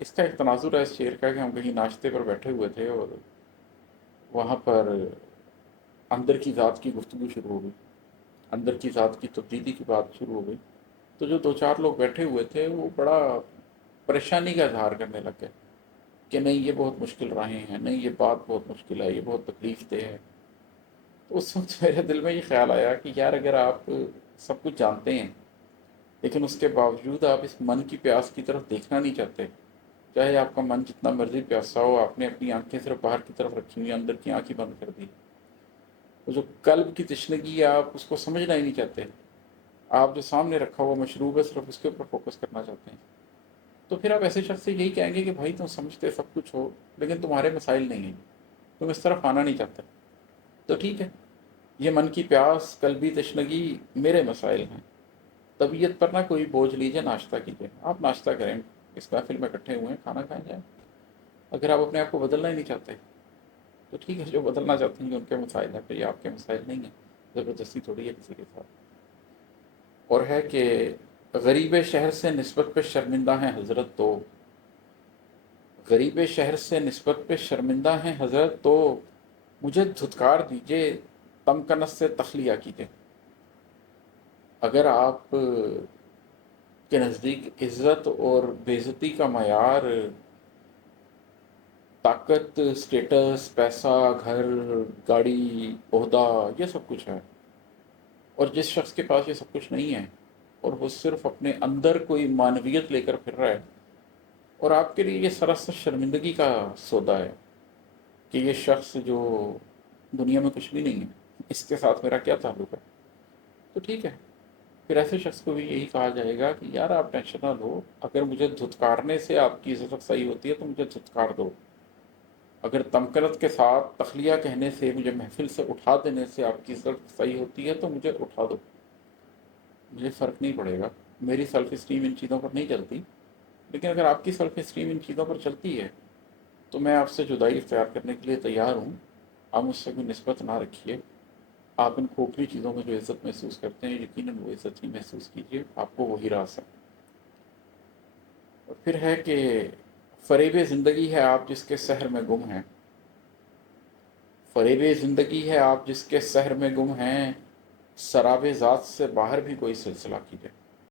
اس کا ایک تناظر ہے اس شعر کا کہ ہم کہیں ناشتے پر بیٹھے ہوئے تھے اور وہاں پر اندر کی ذات کی گفتگو شروع ہو گئی، اندر کی ذات کی تبدیلی کی بات شروع ہو گئی۔ تو جو دو چار لوگ بیٹھے ہوئے تھے وہ بڑا پریشانی کا اظہار کرنے لگ گئے کہ نہیں یہ بہت مشکل راہیں ہیں، نہیں یہ بات بہت مشکل ہے، یہ بہت تکلیف دہ ہے۔ تو اس وقت میرے دل میں یہ خیال آیا کہ یار اگر آپ سب کچھ جانتے ہیں لیکن اس کے باوجود آپ اس من کی پیاس کی طرف دیکھنا نہیں چاہتے، چاہے آپ کا من جتنا مرضی پیاسا ہو، آپ نے اپنی آنکھیں صرف باہر کی طرف رکھی ہوئی، اندر کی آنکھیں بند کر دی، وہ جو قلب کی تشنگی ہے آپ اس کو سمجھنا ہی نہیں چاہتے، آپ جو سامنے رکھا ہوا مشروب ہے صرف اس کے اوپر فوکس کرنا چاہتے ہیں، تو پھر آپ ایسے شخص سے یہی کہیں گے کہ بھائی تم سمجھتے سب کچھ ہو لیکن تمہارے مسائل نہیں ہیں، تم اس طرف آنا نہیں چاہتے۔ تو ٹھیک ہے، یہ من کی پیاس، قلبی تشنگی میرے مسائل ہیں، طبیعت پر نہ کوئی بوجھ لیجیے، ناشتہ کیجیے، آپ ناشتہ کریں، اس محفل میں اکٹھے ہوئے ہیں، کھانا کھائیں جائیں۔ اگر آپ اپنے آپ کو بدلنا ہی نہیں چاہتے تو ٹھیک ہے، جو بدلنا چاہتے ہیں یہ ان کے مسائل ہیں، پھر یہ آپ کے مسائل نہیں ہیں، زبردستی تھوڑی ہے کسی کے ساتھ۔ اور ہے کہ غریب شہر سے نسبت پہ شرمندہ ہیں حضرت تو، غریب شہر سے نسبت پہ شرمندہ ہیں حضرت تو، مجھے دھتکار دیجئے تمکنت سے تخلیہ کیجئے۔ اگر آپ کے نزدیک عزت اور بے عزتی کا معیار طاقت، سٹیٹس، پیسہ، گھر، گاڑی، عہدہ، یہ سب کچھ ہے، اور جس شخص کے پاس یہ سب کچھ نہیں ہے اور وہ صرف اپنے اندر کوئی معنویت لے کر پھر رہا ہے، اور آپ کے لیے یہ سراسر شرمندگی کا سودا ہے کہ یہ شخص جو دنیا میں کچھ بھی نہیں ہے، اس کے ساتھ میرا کیا تعلق ہے، تو ٹھیک ہے، پھر ایسے شخص کو بھی یہی کہا جائے گا کہ یار آپ ٹینشن نہ لو، اگر مجھے دھتکارنے سے آپ کی عزت افزائی ہوتی ہے تو مجھے دھتکار دو، اگر تمکنت کے ساتھ تخلیہ کہنے سے، مجھے محفل سے اٹھا دینے سے آپ کی عزت افزائی ہوتی ہے تو مجھے اٹھا دو، مجھے فرق نہیں پڑے گا، میری سیلف اسٹیم ان چیزوں پر نہیں چلتی، لیکن اگر آپ کی سیلف اسٹیم ان چیزوں پر چلتی ہے تو میں آپ سے جدائی اختیار کرنے کے لیے تیار ہوں، آپ مجھ سے کوئی نسبت نہ رکھیے، آپ ان کھوکھلی چیزوں میں جو عزت محسوس کرتے ہیں یقیناً وہ عزت ہی محسوس کیجیے، آپ کو وہی راز ہے۔ اور پھر ہے کہ فریب زندگی ہے آپ جس کے سحر میں گم ہیں، فریب زندگی ہے آپ جس کے سحر میں گم ہیں، سراب ذات سے باہر بھی کوئی سلسلہ کیجیے۔